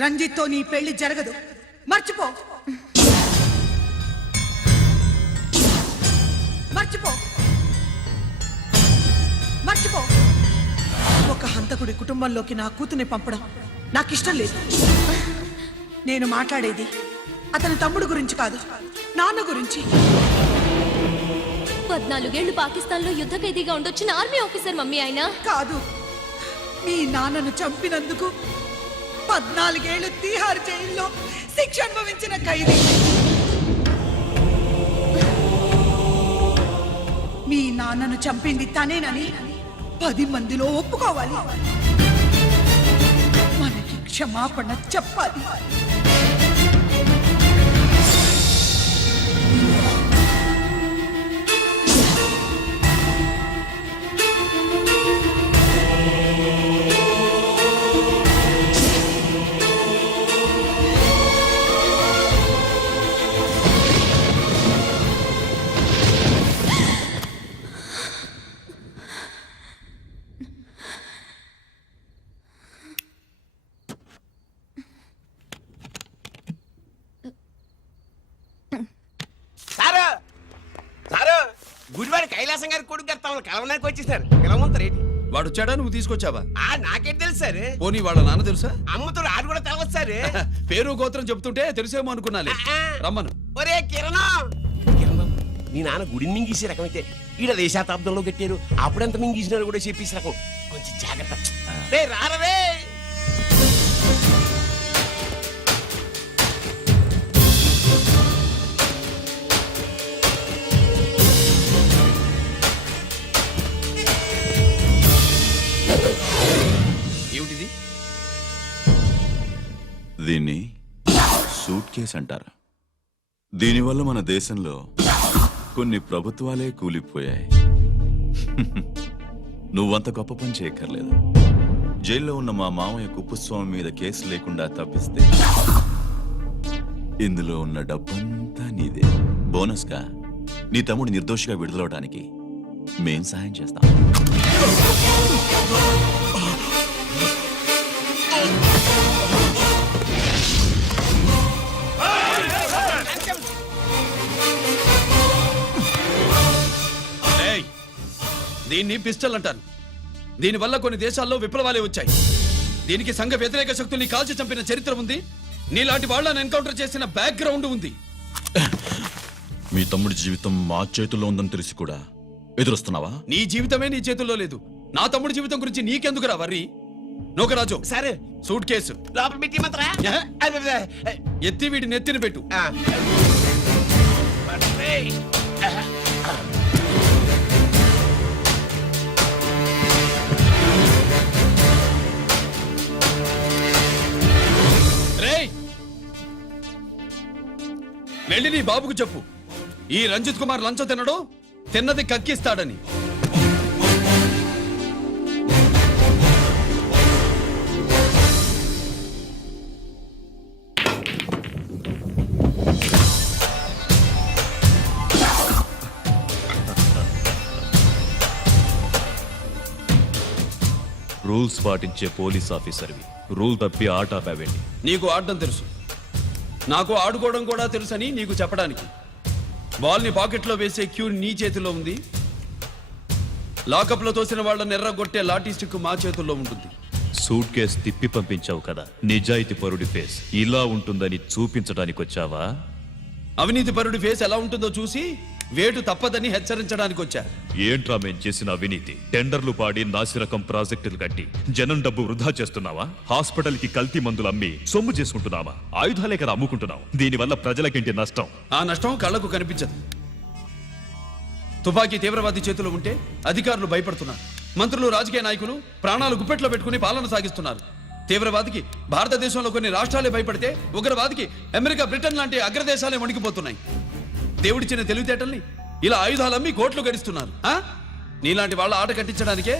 రంజిత్తో నీ పెళ్లి జరగదు, మర్చిపో. మర్చిపో మర్చిపో. ఒక హంతకుడి కుటుంబంలోకి నా కూతుర్ని పంపడం నాకిష్టం లేదు. నేను మాట్లాడేది అతని తమ్ముడు గురించి కాదు, నాన్న గురించి. 14 ఏళ్లు పాకిస్తాన్ లో యుద్ధ ఖైదీగా ఉండొచ్చిన ఆర్మీ ఆఫీసర్ మమ్మీ ఆయన కాదు. మీ నాన్నను చంపినందుకు 14 ఏళ్లు తీహార్ జైల్లో శిక్ష అనుభవించిన ఖైదీ. మీ నాన్నను చంపింది తనేనని 10 మందిలో ఒప్పుకోవాలి. మనకి క్షమాపణ చెప్పాలి. గుడివాడి కైలాసం గారి కొడుకు గారు తమను కలవడానికి వచ్చేసారు. పిలవమంటారేంటి? వాడు వచ్చాడా, నువ్వు తీసుకొచ్చావా? నాకేం తెలుసు సార్. పోనీ వాళ్ళ నాన్న తెలుసా? అమ్మతో ఆడు కూడా తెలవచ్చు సార్. పేరు గోత్రం చెప్తుంటే తెలిసేమో అనుకున్నాలే. రమ్మను. ఒరే కిరణం, నీ నాన్న గుడిని మింగేసే రకమైతే ఈడ దేశాతాబ్దంలో కట్టారు. అప్పుడెంత మింగేసినారు కూడా చెప్పేసి రకం. కొంచెం జాగ్రత్త. రారవే. ఏమిటిది? దీన్ని సూట్ కేస్ అంటారు. దీనివల్ల మన దేశంలో కొన్ని ప్రభుత్వాలే కూలిపోయాయి. నువ్వంత గొప్ప పని చేయక్కర్లేదు. జైల్లో ఉన్న మా మామయ్య కుప్పస్వామి మీద కేసు లేకుండా తప్పిస్తే ఇందులో ఉన్న డబ్బంతా నీదే. బోనస్గా నీ తమ్ముడు నిర్దోషిగా విడుదలవడానికి మేం సాయం చేస్తాం. దీన్ని పిస్టల్ అంటారు. దీనివల్ల కొన్ని దేశాల్లో విప్లవాలే వచ్చాయి. దీనికి సంఘ వ్యతిరేక శక్తుల్ని కాల్చి చంపిన చరిత్ర ఉంది. నీలాంటి వాళ్ళని ఎన్కౌంటర్ చేసిన బ్యాక్గ్రౌండ్ ఉంది. మీ తమ్ముడి జీవితం మా చేతుల్లో ఉందని తెలిసి కూడా ఎదురొస్తున్నావా? నీ జీవితమే నీ చేతుల్లో లేదు. నా తమ్ముడి జీవితం గురించి నీకెందుకురా వర్రి? నోకరాజు, సరే సూట్ కేసు లోపల పెట్టి మాత్రా ఎత్తి వీడి నెత్తిని పెట్టు. వెళ్ళి నీ బాబుకు చెప్పు, ఈ రంజిత్ కుమార్ లంచం తినడు, తిన్నది కక్కిస్తాడని. రూల్స్ పాటించే పోలీస్ ఆఫీసర్వి రూల్ తప్పి ఆట ఆపావేంటి? నీకు ఆడడం తెలుసు, నాకు ఆడుకోవడం కూడా తెలుసని నీకు చెప్పడానికి. బాల్ని పాకెట్లో వేసే క్యూ నీ చేతిలో ఉంది. లాకప్లో తోసిన వాళ్ళని ఎర్రగొట్టే లాఠీ స్టిక్ మా చేతుల్లో ఉంటుంది. సూట్ కేస్ తిప్పి పంపించావు కదా, నిజాయితీ పరుడి ఫేస్ ఇలా ఉంటుందని చూపించడానికి వచ్చావా? అవినీతి పరుడి ఫేస్ ఎలా ఉంటుందో చూసి వేటు తప్పదని హెచ్చరించడానికి వచ్చా. ఏంట్రా మేం చేసిన అవినీతి? టెండర్లు పాడి నాసిరకం ప్రాజెక్టులు కట్టి జనం డబ్బు వృధా చేస్తున్నావా? హాస్పిటల్ కి కల్తీ మందులు అమ్మి సొమ్ము చేసుకుంటున్నావా? ఆయుధాలే కదా అమ్ముకుంటున్నావు. దీనివల్ల ప్రజలకేంటి నష్టం? ఆ నష్టం కళ్లకు కనిపించదు. తుపాకీ తీవ్రవాది చేతిలో ఉంటే అధికారులు భయపడుతున్నారు. మంత్రులు, రాజకీయ నాయకులు ప్రాణాలు గుప్పెట్లో పెట్టుకుని పాలన సాగిస్తున్నారు. తీవ్రవాదికి భారతదేశంలో కొన్ని రాష్ట్రాలే భయపడితే ఉగ్రవాదికి అమెరికా, బ్రిటన్ లాంటి అగ్రదేశాలే వణికిపోతున్నాయి. దేవుడిచ్చిన తెలివితేటల్ని ఇలా ఆయుధాలమ్మి కోట్లు గడిస్తున్నారు. నీలాంటి వాళ్ళ ఆట కట్టించడానికే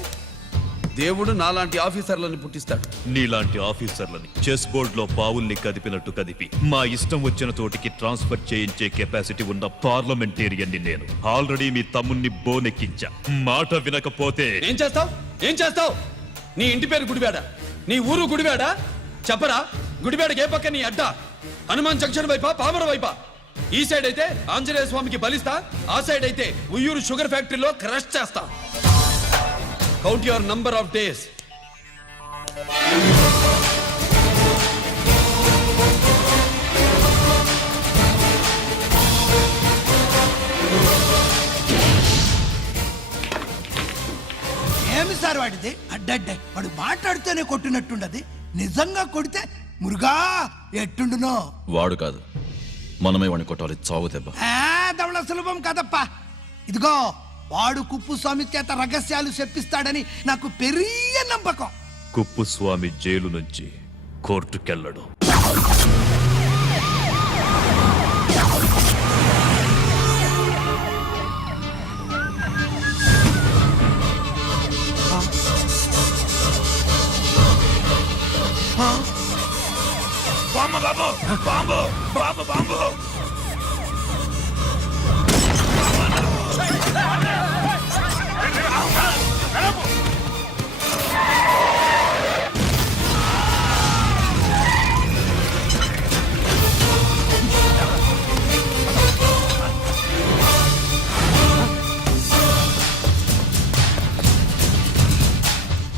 దేవుడు నాలాంటి ఆఫీసర్లను పుట్టిస్తాడు. నీలాంటి ఆఫీసర్లని చెస్ బోర్డ్ లో పావుల్ని కదిపినట్టు కదిపి మా ఇష్టం వచ్చిన చోటికి ట్రాన్స్ఫర్ చేయించే కెపాసిటీ ఉన్న పార్లమెంటేరియన్ని నేను. ఆల్రెడీ మీ తమ్ముణ్ణి బోనెక్కించా. మాట వినకపోతే ఏం చేస్తావు? నీ ఇంటి పేరు గుడివాడా? నీ ఊరు గుడివాడా? చెప్పరా, గుడివాడకి ఏ పక్క నీ అడ్డ? హనుమాన్ జంక్షన్ వైపా పామర వైపా? ఈ సైడ్ అయితే ఆంజనేయ స్వామికి బలిస్తా, ఆ సైడ్ అయితే ఉయ్యూరు షుగర్ ఫ్యాక్టరీలో క్రష్ చేస్తా. Count your number of days. ఏమి సార్ వాడిది అడ్డడ్డే వాడు మాట్లాడితేనే కొట్టినట్టుండది, నిజంగా కొడితే మురుగా ఎట్టుండునో. వాడు కాదు, మనమే వాడిని కొట్టాలి, చావు దెబ్బ. దవళ సులభం కదప్పా. ఇదిగో వాడు కుప్పుస్వామి చేత రహస్యాలు చెప్పిస్తాడని నాకు పెరియ నమ్మకం. కుప్పుస్వామి జైలు నుంచి కోర్టుకెళ్ళడు.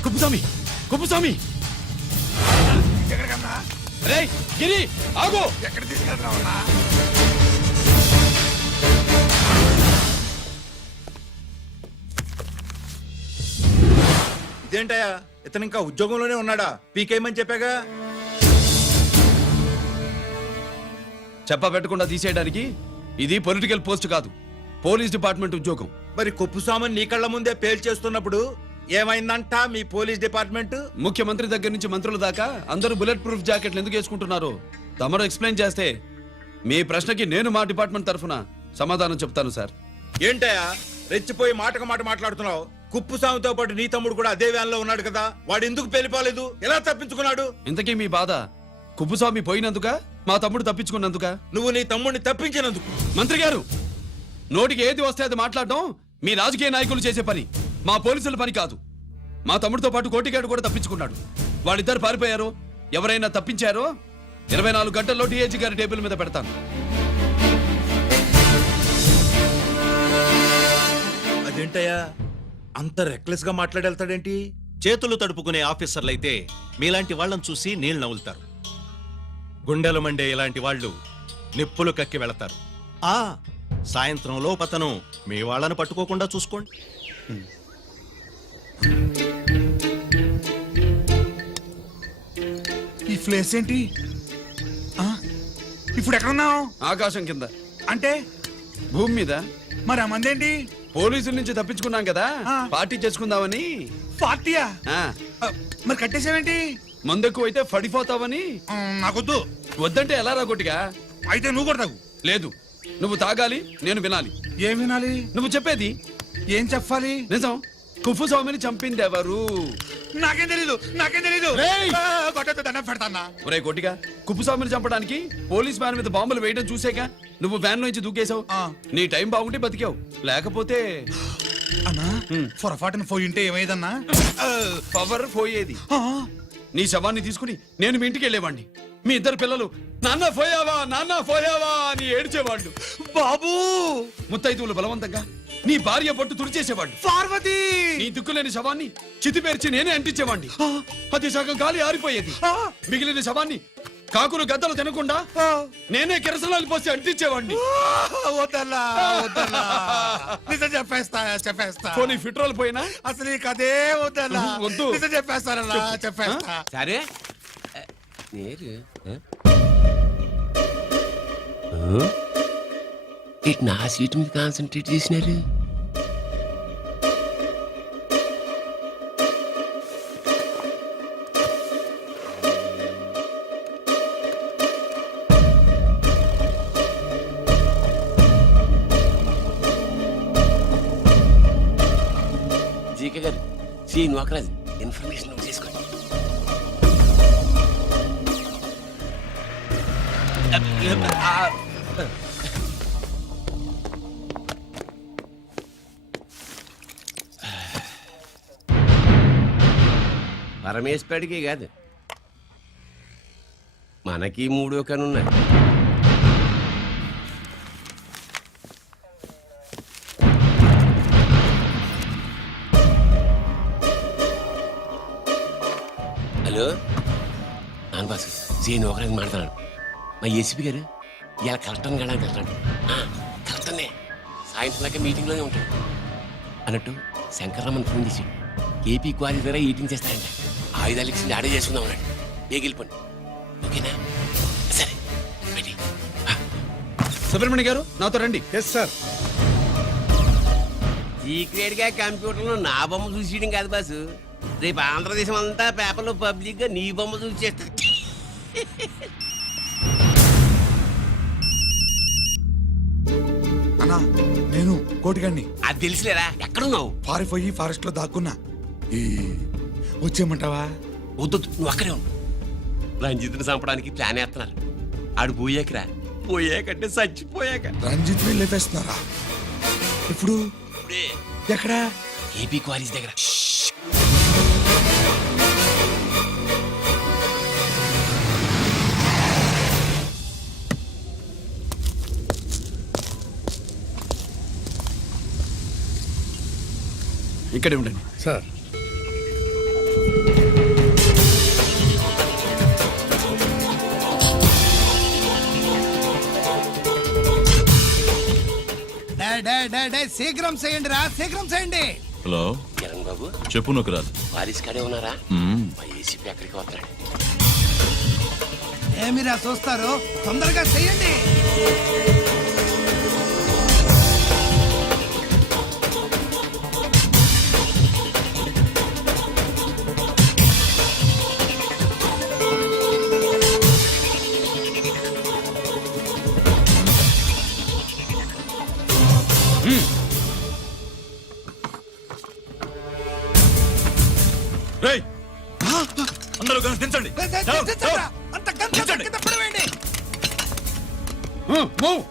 కుప్పుస్వామి, కుప్పుస్వామి! రేయ్ గిరి, ఆగు! ఎక్కడ తీసుకెళ్తావన్నా? ఇదేంటయ్యా, ఇతను ఇంకా ఉద్యోగంలోనే ఉన్నాడా? పీకేయమని చెప్పాగా. చెప్ప పెట్టకుండా తీసేయడానికి ఇది పొలిటికల్ పోస్ట్ కాదు, పోలీస్ డిపార్ట్మెంట్ ఉద్యోగం. మరి కుప్పుస్వామిని నీ కళ్ళ ముందే పేల్చేస్తున్నప్పుడు ఏమైందంట మీ పోలీస్ డిపార్ట్మెంట్? ముఖ్యమంత్రి దగ్గర నుంచి మంత్రుల దాకా అందరూ బుల్లెట్ ప్రూఫ్ జాకెట్లు ఎందుకు వేసుకుంటున్నారు తమరు ఎక్స్ప్లెయిన్ చేస్తే మీ ప్రశ్నకి నేను మా డిపార్ట్మెంట్ తరఫున సమాధానం చెప్తాను సార్. ఏంటయ్యా రెచ్చిపోయి మాటకు మాట మాట్లాడుతున్నావు? కుప్పుస్వామితో పాటు నీ తమ్ముడు కూడా అదే వ్యాన్ లో ఉన్నాడు కదా, వాడు ఎందుకు పేలిపోలేదు? ఎలా తప్పించుకున్నాడు? ఇంతకీ మీ బాధ కుప్పుస్వామి పోయినందుక, మా తమ్ముడు తప్పించుకున్నందుక? నువ్వు నీ తమ్ముడిని తప్పించినందుకు. మంత్రి గారు, నోటికి ఏది వస్తే అది మాట్లాడడం మీ రాజకీయ నాయకులు చేసే పని, మా పోలీసుల పని కాదు. మా తమ్ముడితో పాటు కోటిగాడు కూడా తప్పించుకున్నాడు. వాళ్ళిద్దరు పారిపోయారు. ఎవరైనా తప్పించారో 24 గంటల్లో డిఐజీ గారి టేబుల్ మీద పెడతాను. అదేంటయ్యా అంత రెక్లెస్ గా మాట్లాడేళ్తాడేంటి? చేతులు తడుపుకునే ఆఫీసర్లైతే మీలాంటి వాళ్ళని చూసి నీళ్ళు నవ్వులుతారు. గుండెలు మండే ఇలాంటి వాళ్ళు నిప్పులు కక్కి వెళతారు. సాయంత్రంలో పతను మీ వాళ్ళని పట్టుకోకుండా చూసుకోండి. ఈ ప్లేస్ ఏంటి? ఇప్పుడు ఎక్కడున్నావు? ఆకాశం కింద అంటే భూమి మీద. మరి ఆ మందేంటి? పోలీసుల నుంచి తప్పించుకున్నాం కదా, పార్టీ చేసుకుందామని. పార్టీయా? ఆ, మరి కట్టేసావేంటి? మందెక్కువ అయితే పడిపోతావని. నాకొద్దు. వద్దంటే ఎలా రా కొట్టిగా? అయితే నువ్వు కూడా తాగు. లేదు, నువ్వు తాగాలి, నేను వినాలి. ఏం వినాలి? నువ్వు చెప్పేది ఏం చెప్పాలి? నిజం. కుప్పుస్వామిని చంపింది ఎవరు? నాకేం తెలీదు, నాకేం తెలీదు. రేయ్! కొట్టొద్దు, దండం పెడతానా? ఒరే కొట్టిగా, కుప్పుస్వామిని చంపడానికి పోలీస్ వ్యాన్ మీద బాంబులు వేయడం చూసాక నువ్వు వ్యాన్ నుంచి దూకేశావు. నీ టైం బాగుంటే బతికావు, లేకపోతే అన్నా పొరపాటున పోయి ఉంటే ఏమైందన్నా? పవర్ పోయేది. నీ శవాన్ని తీసుకుని నేను మీ ఇంటికి వెళ్ళేవాడిని. మీ ఇద్దరు పిల్లలు నాన్న పోయావా, నాన్న పోయావా అని ఏడ్చేవాళ్ళు. బాబు, ముత్తైదువులు బలవంతంగా నీ భార్య పట్టు తుడిచేసేవాళ్ళు. పార్వతి, నీ దిక్కులేని శవాన్ని చితిపేర్చి నేనే అంటించేవాడిని. అది సగం గాలి ఆరిపోయేది. మిగిలిన శవాన్ని కాకులు గద్దలు తినకుండా నేనే కిరసనాలు పోసి అంటించేవాడిని. వద్దన్నా, వద్దన్నా. నిజం చెప్పేస్తా, చెప్పేస్తా. పోనీ ఫిట్రోల్ పోయినా అసలు ఈ కథే వద్దన్నా. వద్దు. నిజం చెప్పేస్తానన్నా, చెప్పేస్తా. సరే నేరు ఇటు నా సీట్ మీద కాన్సన్ట్రేట్ చేసినారు. జీకే గారు, శ్రీ నోకరాజ్ ఇన్ఫర్మేషన్ నోట్ చేసుకోండి. పరమేశ్వరుడికి కాదు, మనకి మూడో కనున్నాయి. హలో నాన్న బాసు సేను ఒకరికి మాట్లాడుతున్నాను. మా ఏసీపీ గారు ఇలా కలెక్టర్ని కలడానికి వెళ్తాడు. కలెక్టర్నే సాయంత్రం దాకా మీటింగ్లోనే ఉంటాడు అన్నట్టు శంకర్రామన్ ఫోన్ చేసి ఏపీ క్వారీ ద్వారా ఈటింగ్ చేస్తారంట. ఆయుధాలు ఇచ్చి ఆడే చేసుకుందాం అన్నాడు. బేగిలిపోండి ఓకేనా? సరే రెడీ. సుబ్రహ్మణ్య గారు నాతో రండి. Yes sir. సీక్రెట్ గా కంప్యూటర్లో నా బొమ్మ చూసేయడం కాదు బాసు, రేపు ఆంధ్రదేశం అంతా పేపర్లో పబ్లిక్ గా నీ బొమ్మ చూసి చేస్తారు. అన్నా నేను కోటిగాడిని. అది తెలుసులేరా, ఎక్కడున్నావు? పారిపోయి ఫారెస్ట్ లో దాక్కున్నా. ఈ వచ్చేయమంటావా? వద్దు నువ్వు అక్కడే ఉన్నావు. రంజిత్ని చంపడానికి ప్లాన్ వేస్తున్నారు. ఆడు పోయాకరా, పోయాకంటే చచ్చిపోయాక. రంజిత్ లేపేస్తున్నారా? ఇప్పుడు ఇప్పుడే ఎక్కడా? ఏపీ క్వారీస్ దగ్గర. ఇక్కడే ఉండండి సార్. శీఘ్రం చేయండి రా, శీఘ్రం చేయండి. హలో కిరణ్ బాబు చెప్పు నొకరాజు. క్వారీస్ కాడే ఉన్నారా? మా ఏసీపీ ఎక్కడికి వస్తాడు. ఏమిరా చూస్తారు, తొందరగా చేయండి. రేయ్, అందరూ కలిసి దించండి. అంత గంట కింద పడవేయండి. మూవ్.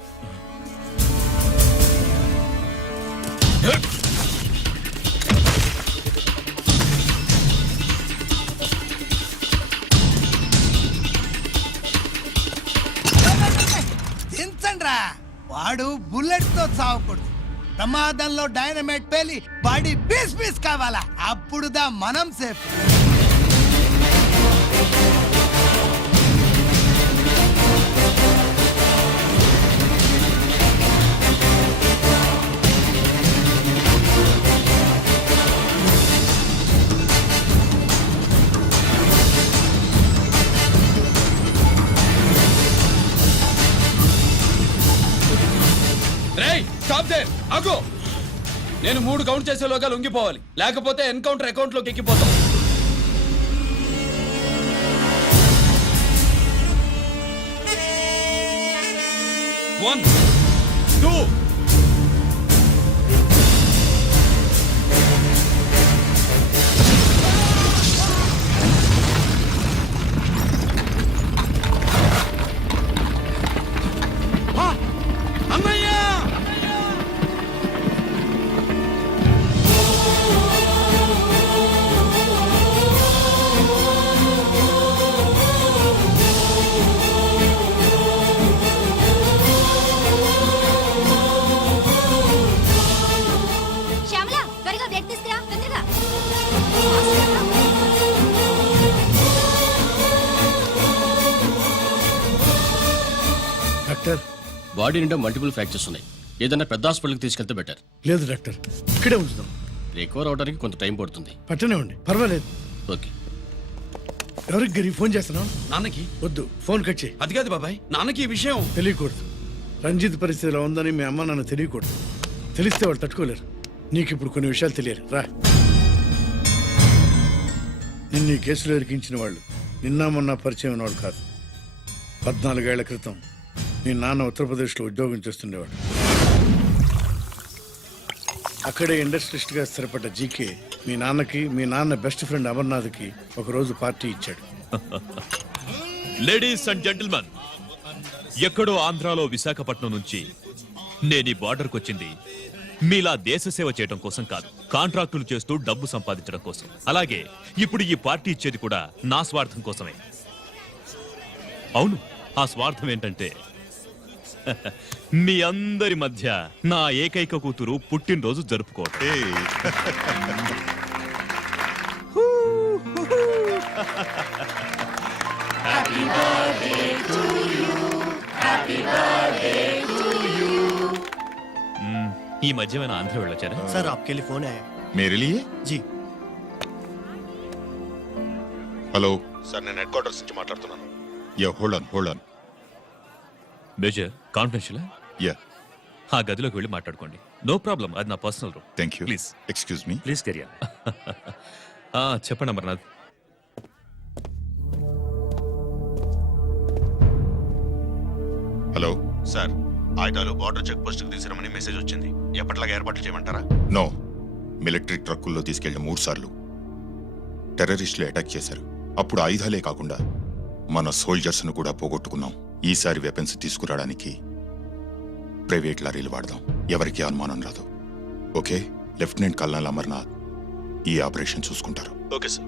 దించండి రా. వాడు బుల్లెట్ తో చావకూడదు. ప్రమాదంలో డైనమైట్ పేలి బాడీ పీస్ పీస్ కావాలా, అప్పుడుదా మనం సేఫ్. రేయ్ స్టాప్ దే, ఆగు. నేను 3 కౌంట్ చేసేలోగా లొంగిపోవాలి, లేకపోతే ఎన్కౌంటర్ అకౌంట్ లోకి ఎక్కిపోతాం. 1 2 శ్యామల త్వరగా బ్లడ్ తీసుకురా, తొందరగా. డాక్టర్, బాడీ నిండా మల్టిపుల్ ఫ్రాక్చర్స్ ఉన్నాయి. ఏదైనా పెద్ద హాస్పిటల్కి తీసుకెళ్తే బెటర్. లేదు డాక్టర్, ఇక్కడే ఉంచుదాం. రికవర్ అవడానికి కొంత టైం పడుతుంది. పట్టనే ఉండి పర్వాలేదు. ఓకే. ఎవరికి గరి ఫోన్ చేస్తున్నావు? నాన్నకి. వద్దు, ఫోన్ కట్ చేయి. అది కాదు బాబాయ్, నాన్నకి ఈ విషయం తెలియకూడదు. రంజిత్ పరిస్థితిలో ఉందని మీ అమ్మ నాన్న తెలియకూడదు. తెలిస్తే వాళ్ళు తట్టుకోలేరు. నీకు ఇప్పుడు కొన్ని విషయాలు తెలియాలి. రా. నిన్ను ఈ కేసులో ఇరికించిన వాళ్ళు నిన్న మొన్న పరిచయం ఉన్నవాళ్ళు కాదు. 14 ఏళ్ల క్రితం మీ నాన్న ఉత్తరప్రదేశ్లో ఉద్యోగం చేస్తుండేవాడు. అక్కడే ఇండస్ట్రియలిస్ట్గా స్థిరపడ్డ జీకే మీ నాన్నకి, మీ నాన్న బెస్ట్ ఫ్రెండ్ అమర్నాథ్కి ఒకరోజు పార్టీ ఇచ్చాడు. లేడీస్ అండ్ జెంటిల్మెన్, ఎక్కడో ఆంధ్రాలో విశాఖపట్నం నుంచి నేను ఈ బార్డర్కి వచ్చింది మీలా దేశ సేవ చేయడం కోసం కాదు, కాంట్రాక్టులు చేస్తూ డబ్బు సంపాదించడం కోసం. అలాగే ఇప్పుడు ఈ పార్టీ ఇచ్చేది కూడా నా స్వార్థం కోసమే. అవును, ఆ స్వార్థం ఏంటంటే మీ అందరి మధ్య నా ఏకైక కూతురు పుట్టినరోజు జరుపుకోవటం. ఈ మధ్యమైన ఆంధ్ర వెళ్ళొచ్చారా? సార్ आपके लिए फोन आया मेरे लिए जी హలో సార్, నేను హెడ్ క్వార్టర్స్ నుంచి మాట్లాడుతున్నాను. Yeah hold on major confidential. Yeah ఆ గదిలోకి వెళ్ళి మాట్లాడుకోండి. నో ప్రాబ్లం, అది నా personal room. Thank you. Please excuse me. Please career. చెప్పండి అమర్నాథ్. హలో సార్, ఆయుధాలు బార్డర్ చెక్ పోస్ట్ కి తీసుకురమని మెసేజ్ వచ్చింది. ఎప్పటిలాగా ఏర్పాట్లు చేయమంటారా? నో, మిలిటరీ ట్రక్కుల్లో తీసుకెళ్లిన 3 సార్లు టెర్రరిస్టులు అటాక్ చేశారు. అప్పుడు ఆయుధాలే కాకుండా మన సోల్జర్స్ ను కూడా పోగొట్టుకున్నాం. ఈసారి వెపన్స్ తీసుకురావడానికి ప్రైవేట్ లారీలు వాడదాం. ఎవరికి అనుమానం రాదు. ఓకే, లెఫ్టినెంట్ కల్నల్ అమర్నాథ్ ఈ ఆపరేషన్ చూసుకుంటారు. Okay sir.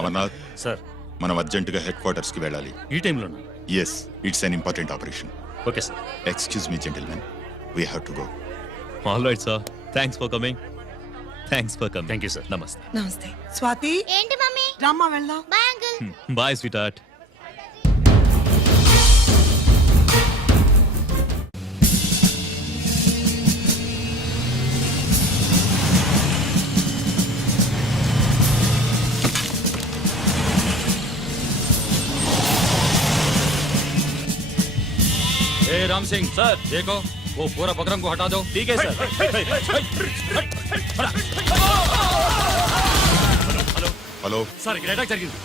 అమర్నాథ్ సార్, మనం అర్జెంటుగా హెడ్ క్వార్టర్స్ కి వెళ్ళాలి. ఈ టైంలో yes, it's an important operation. Okay sir. Excuse me gentlemen, we have to go. All right sir, thanks for coming. Thank you sir. నమస్తే. నమస్తే స్వాతి. ఏంటి మమ్మీ? రామ్మా వెళ్దాం. Bye uncle. Bye sweetheart. Ram Singh sir, देखो वो पूरा बकरम को हटा दो. ठीक है सर. హలో सर, ఇక్కడ అటాక్ జరిగింది.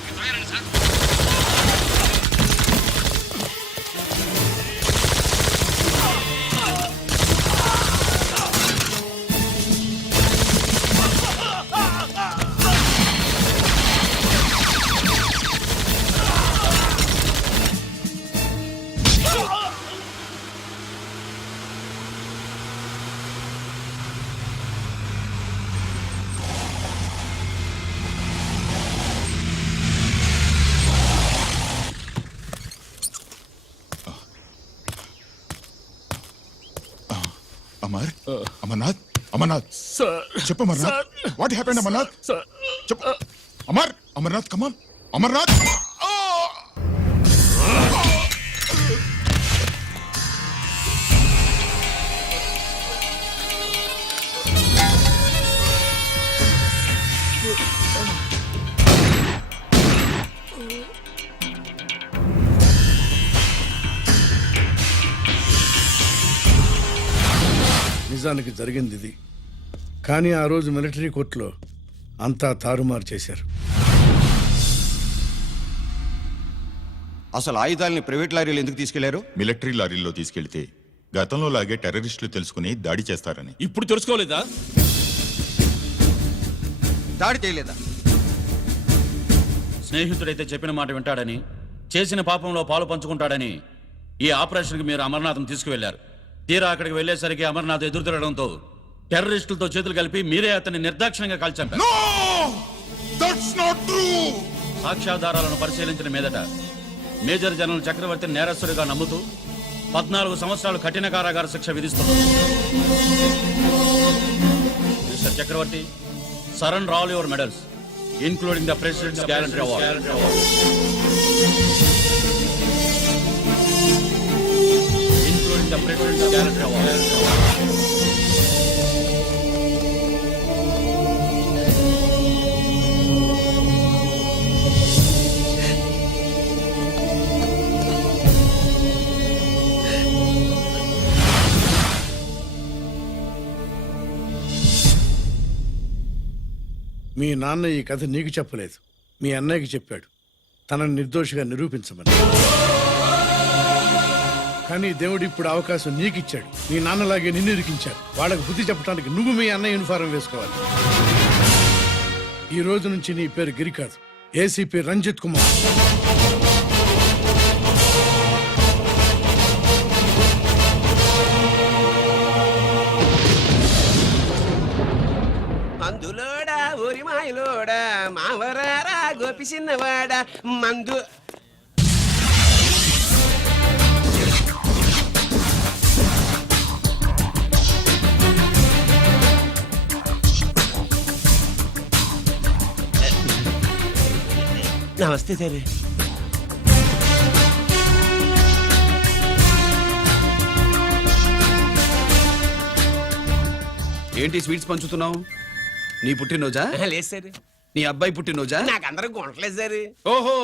అమర్నాథ్, అమర్నాథ్ చెప్పు. Amarnath, what happened? అమర్నాథ్ చెప్పు. అమర్నాథ్ కమాన్. అమర్నాథ్. నిజానికి జరిగింది ఇది. కానీ ఆ రోజు మిలిటరీ కోర్టులో అంతా తారుమారు చేశారు. అసలు ఆయుధాలని ప్రైవేట్ లారీలు ఎందుకు తీసుకెళ్లారు? మిలిటరీ లారీల్లో తీసుకెళ్తే గతంలో లాగే టెర్రరిస్టులు తెలుసుకుని దాడి చేస్తారని. ఇప్పుడు తెలుసుకోలేదా? దాడి చేయలేదా? స్నేహితుడైతే చెప్పిన మాట వింటాడని, చేసిన పాపంలో పాలు పంచుకుంటాడని ఈ ఆపరేషన్కి మీరు అమర్నాథ్ని తీసుకువెళ్లారు. తీరా అక్కడికి వెళ్లేసరికి అమర్నాథ్ ఎదురు తిరగడంతో టెర్రరిస్టులతో చేతులు కలిపి మీరే అతన్ని నిర్దాక్షిణ్యంగా కాల్చంపారు. సాక్ష్యాధారాలను పరిశీలించిన మీదట మేజర్ జనరల్ చక్రవర్తిని నేరస్తుడిగా నమ్ముతూ 14 సంవత్సరాలు కఠిన కారాగార శిక్ష విధిస్తున్నారు. Mister Chakravarthy, surrender all your medals including the president's guarantee award. The President's Gallantry Award. మీ నాన్న ఈ కథ నీకు చెప్పలేదు, మీ అన్నయ్యకి చెప్పాడు, తనని నిర్దోషిగా నిరూపించమని. కానీ దేవుడు ఇప్పుడు అవకాశం నీకిచ్చాడు. మీ నాన్నలాగే నిన్ను ఇరికించాడు. వాళ్ళకు బుద్ధి చెప్పడానికి నువ్వు మీ అన్న యూనిఫారం వేసుకోవాలి. ఈ రోజు నుంచి నీ పేరు గిరి కాదు, ఏసీపీ రంజిత్ కుమార్. పిసినవాడ మందు. నమస్తే సార్. ఏంటి స్వీట్స్ పంచుతున్నావు? నీ పుట్టినరోజా? లేదు సార్, నీ అబ్బాయి పుట్టినరోజా? నాకు అందరూ గుంటలేదు సార్. ఓహో,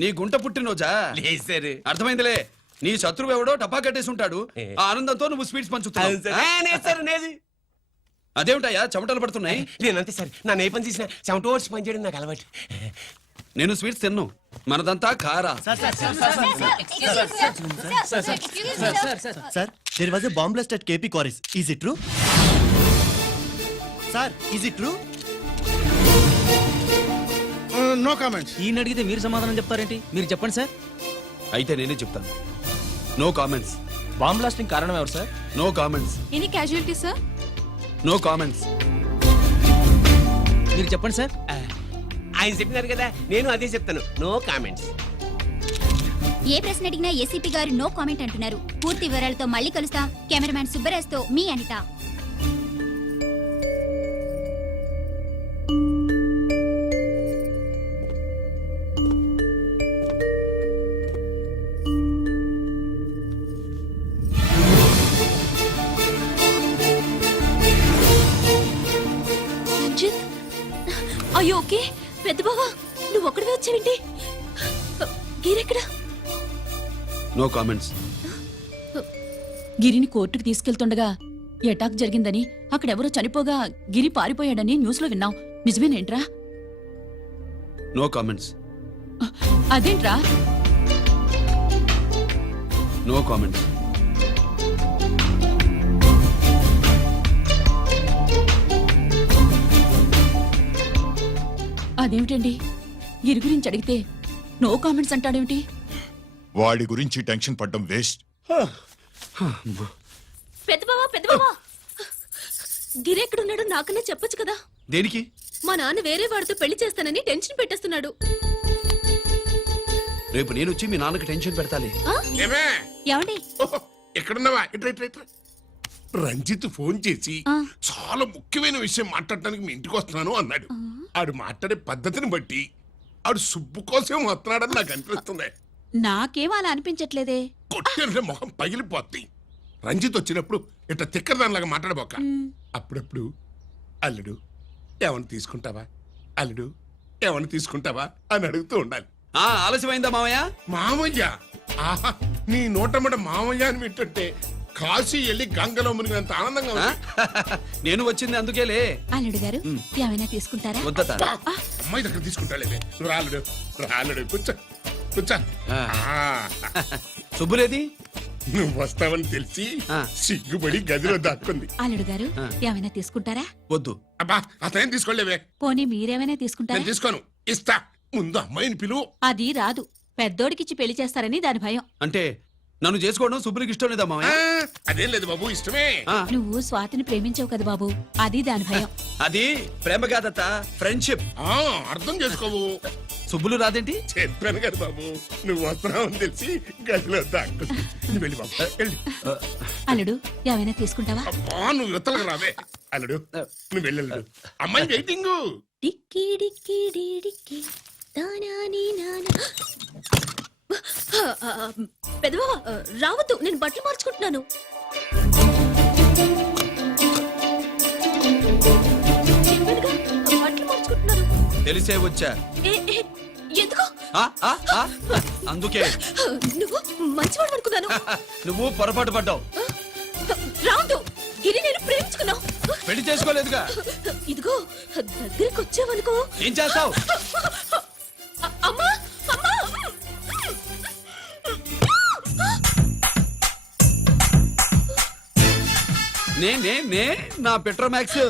నీ గుంట పుట్టినరోజా? లేదు సార్. అర్థమైందిలే. నీ శత్రువు ఎవడో టపా కట్టేసి ఉంటాడు. ఆ ఆనందంతో నువ్వు స్వీట్స్ పంచుతున్నావు. అదేమిటయ్యా చెమటలు పడుతున్నాయి? నేనంతే సార్, నా ఏ పని చేసినా చెమట ఓడ్చి పని చేయడం నాకు అలవాటు. నేను స్వీట్స్ తిన్ను, మనదంతా కారా. Sir, there was a bomb blast at KP Quarries. Is it true? Sir, is it true? No comments. ఈయన అడిగితే మీరు సమాధానం చెప్తారేంటి? మీరు చెప్పండి సార్. అయితే నేనే చెప్తాను. No comments. బాంబ్ బ్లాస్టింగ్ కారణం ఎవరు sir? No comments. Any casualty sir? No comments. మీరు చెప్పండి సార్. ఆయన చెప్పినారు కదా, నేను అదే చెప్తాను. No comments. ఏ ప్రశ్న అడిగినా ఏసీపీ గారు నో కామెంట్ అంటున్నారు. పూర్తి వివరాలతో మళ్ళీ కలుస్తాం. కెమెరామ్యాన్ సుబ్బరాజ్తో మీ అనిత. రంజిత్, అయ్యో ఓకే. పెద్ద బావా, నువ్వు ఒక్కడివే వచ్చావేంటి? గీరెక్కడా? No comments. గిరిని కోర్టుకు తీసుకెళ్తుండగా అటాక్ జరిగిందని, అక్కడెవరో చనిపోగా గిరి పారిపోయాడని న్యూస్ లో విన్నాం. నిజమేనేంట్రా? No comments. అదేంట్రా? No comments. అదేమిటండి, గిరి గురించి అడిగితే నో కామెంట్స్ అంటాడేమిటి? వాడి గురించి టెన్షన్ పడ్డం వేస్ట్. పెద్దబావా, గిరి ఎక్కడున్నాడో నాకన్నా చెప్పొచ్చు కదా. దేనికి? మా నాన్న వేరే వాడితో పెళ్లి చేస్తానని టెన్షన్ పెట్టేస్తున్నాడు. రేపు నేను వచ్చి మీ నాన్నకి టెన్షన్ పెడతాలే. ఏమండి? ఎక్కడున్నావా? రంజిత్ ఫోన్ చేసి చాలా ముఖ్యమైన విషయం మాట్లాడటానికి మీ ఇంటికి వస్తున్నాను అన్నాడు. ఆడు మాట్లాడే పద్ధతిని బట్టి ఆడు సుబ్బు కోసం వస్తున్నాడని నాకు అనిపిస్తుంది. నాకేం అలా అనిపించట్లేదే. కొట్టిన మొహం పగిలిపోద్ది. రంజిత్ వచ్చినప్పుడు ఇట్లా తిక్కరదానిలాగా మాట్లాడబోక. అప్పుడప్పుడు అల్లుడు ఏమని తీసుకుంటావా, అల్లుడు ఏమని తీసుకుంటావా అని అడుగుతూ ఉండాలి. ఆలస్యమైందా మామయ్య? మామయ్య, ఆహా, నీ నోటమ్మట మామయ్య అని వింటుంటే కాశీ వెళ్ళి గంగలో మునిగినంత ఆనందంగా ఉంది. నేను వచ్చింది అందుకేలే. అల్లుడు గారు ఏమైనా తీసుకుంటారా? వద్దట. అమ్మాయి దగ్గర తీసుకుంటాలే. రాలుడు రాలుడు, కూర్చో కూర్చో. సుబ్బులేది? నువ్వు వస్తావని తెలిసి సిగ్గుపడి గదిలో దాక్కుంది. అల్లుడు గారు ఏమైనా తీసుకుంటారా? వద్దు. అబ్బా, అతనేం తీసుకోలేవే. పోనీ మీరేమైనా తీసుకుంటారా? నేను తీసుకోను, ఇస్తా. ముందు అమ్మాయిని పిలువు. అది రాదు. పెద్దోడికిచ్చి పెళ్లి చేస్తారని దాని భయం. అంటే నన్ను చేసుకోవడం సుబ్బులకి ఇష్టం లేదా మామయ్య? అదేం లేదు బాబు, ఇష్టమే. నువ్వు స్వాతిని ప్రేమించావు కదా బాబు, అది దాని భయం. అది ప్రేమ కాదత్త, ఫ్రెండ్షిప్. అర్థం చేసుకోవు. సుబ్బులు రాదేంటి? చెప్పాను కదా బాబు, నువ్వు వస్తున్నావని తెలిసి గదిలో దాక్కుంది. నువ్వు వెళ్ళి బాబు, వెళ్ళి. అల్లుడు ఏమైనా తీసుకుంటావా? అబ్బా, నువ్వు యువతలకు రావే. అల్లుడు నువ్వు వెళ్ళు. అమ్మాయి వెయిటింగ్. డిక్కి డిక్కి డిక్కి దానాని నానా. పెద్దవా రావద్దు, నేను బట్టలు మార్చుకుంటున్నాను. బట్టలు మార్చుకుంటున్నాను. తెలిసే వచ్చా. ఎందుకు? అందుకే. నువ్వు మంచివాడు అనుకున్నాను. నువ్వు పొరపాటు పడ్డావు. రావద్దు, గిరి నేను ప్రేమించుకున్నావు. పెళ్లి చేసుకోలేదుగా. ఇదిగో దగ్గరికి వచ్చావనుకో. ఏం చేస్తావు? అమ్మా అమ్మా, నే నా పెట్రోమాక్స్.